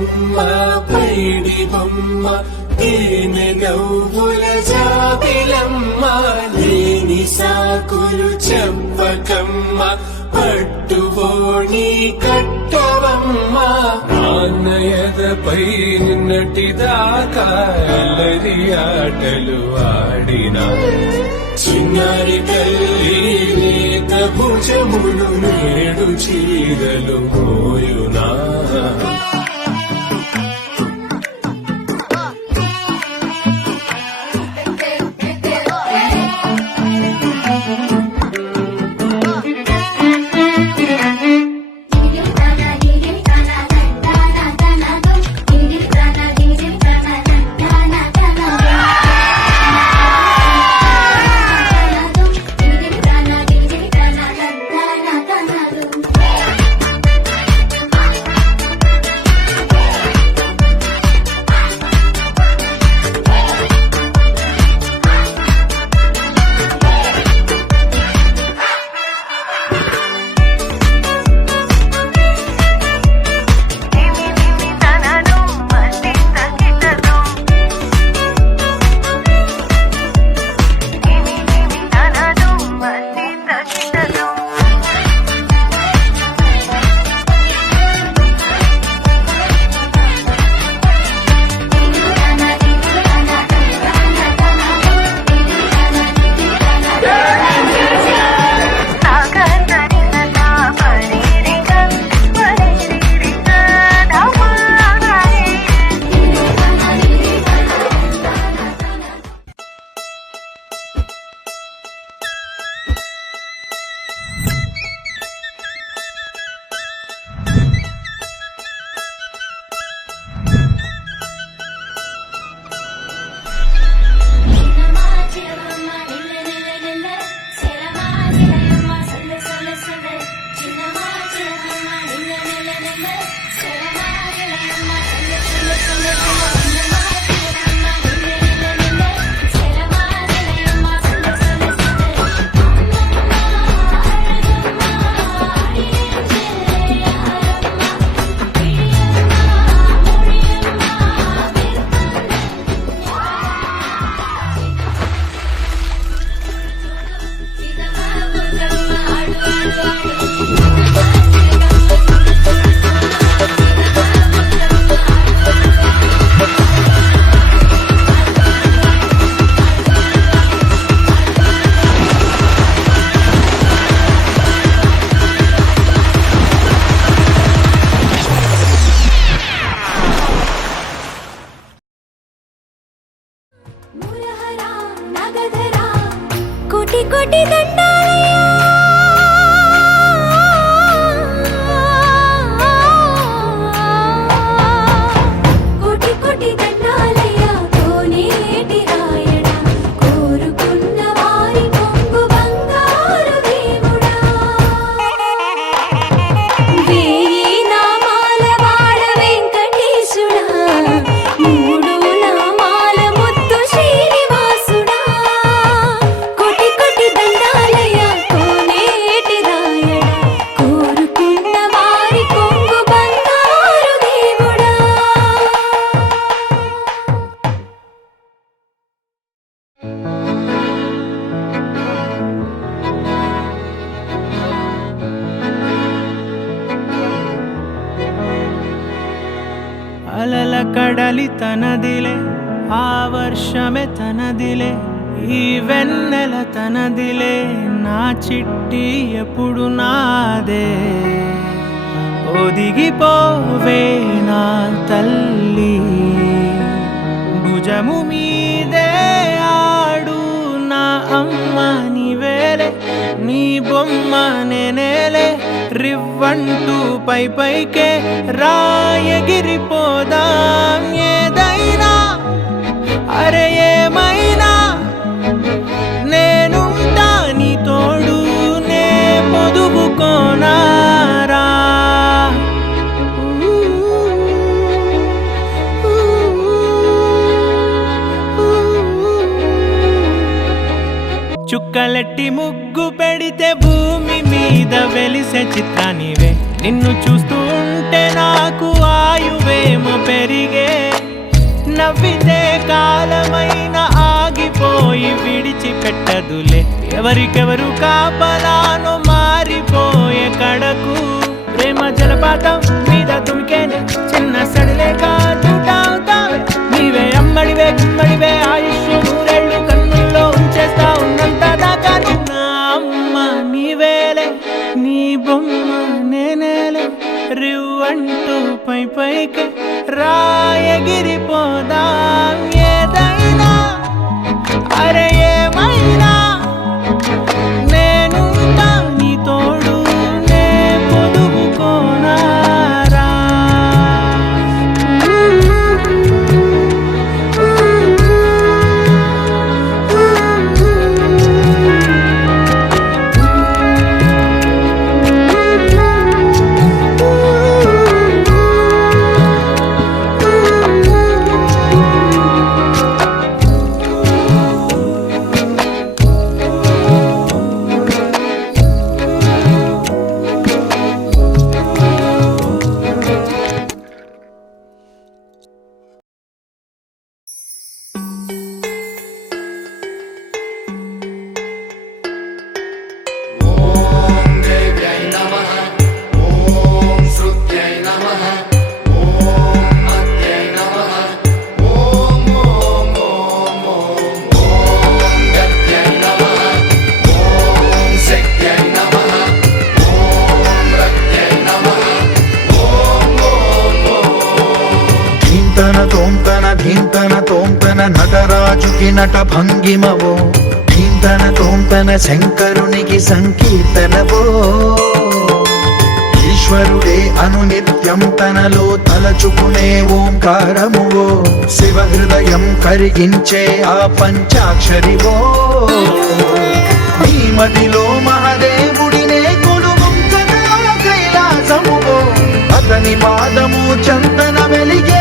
జాబిలమ్మ పైడి బొమ్మ తేనె నవ్వుల జాబిలమ్మ లేని సాకులు చెప్పకమ్మ పట్టుబోణి కట్టవమ్మ నాన్నయదపై నిన్నటిదాకా అల్లరి ఆటలు ఆడినా చిన్నారి తల్లి లేత భుజములు నేడు చీరలు మోయునా కోటి కోటి దండాలయ్యా కోటి కోటి దండాలయ్యా కోనేటి రాయడా కోరుకున్న వారి కొంగు బంగారు దేవుడా వేయి నామాల వాడ వెంకటేశుడా మూడు నామాల ముత్తు శ్రీనివాసుడా కోటి కోటి దండాలయ్యా కోనేటి రాయడా కోరుకున్న వారి కొంగు బంగారు దేవుడా అలల కడలి తనదిలే ఆ వర్షమే తనదిలే ఈ వెన్నెల తనదిలే నా చిట్టి ఎప్పుడు నాదే ఒదిగిపోవే నా తల్లి భుజము మీదే ఆడు నా అమ్మ నీవేలే నీ బొమ్మ నేనేలే రివ్వంటూ పై పైకే రాయగిరిపోదాం ఏదైనా అరే ఏమైనా నేనుంటా నీ తోడు నే పొదుపుకోనారా చుక్కలెట్టి ముగ్గు పెడితే భూమి మీద వెలిసే చిత్రానివే నిన్ను చూస్తూ ఉంటే నాకు ఆయువేమో పెరిగే, నవ్వితే కాలమైన ఆగిపోయి విడిచిపెట్టదులే, ఎవరికెవరు కాపలానో మారిపోయే కడకు, ప్రేమ జలపాతం మీద తుమికేనే చిన్న సడిలేక చూటావుతావే, నీవే అమ్మడివే గుమ్మడివే ఆయుష్ నూరేళ్ళు కన్నుల్లో ఉంచేస్తా ఉన్నంత దాకా, నా అమ్మ నీవేలే నీ బొమ్మ నేనేలే, రివ్వంటూ పై పైకి రాయగిరిపోదాం ఏదైనా అరే ఏమైనా, నేను నీ తోడు నే పొదుగుకోనారా. ధీంతన తోంతన నటరాజుకి నట భంగిమవో, ధీంతన తోంతన శంకరునికి సంకీర్తనవో, ఈశ్వరుడే అనునిత్యం తనలో తలచుకునే ఓంకారమువో, శివ హృదయం కరిగించే ఆ పంచాక్షరివో, నీ మదిలో మహాదేవుడినే కొలువుంచగా కైలాసమువో, అతని పాదము చందన వెలిగే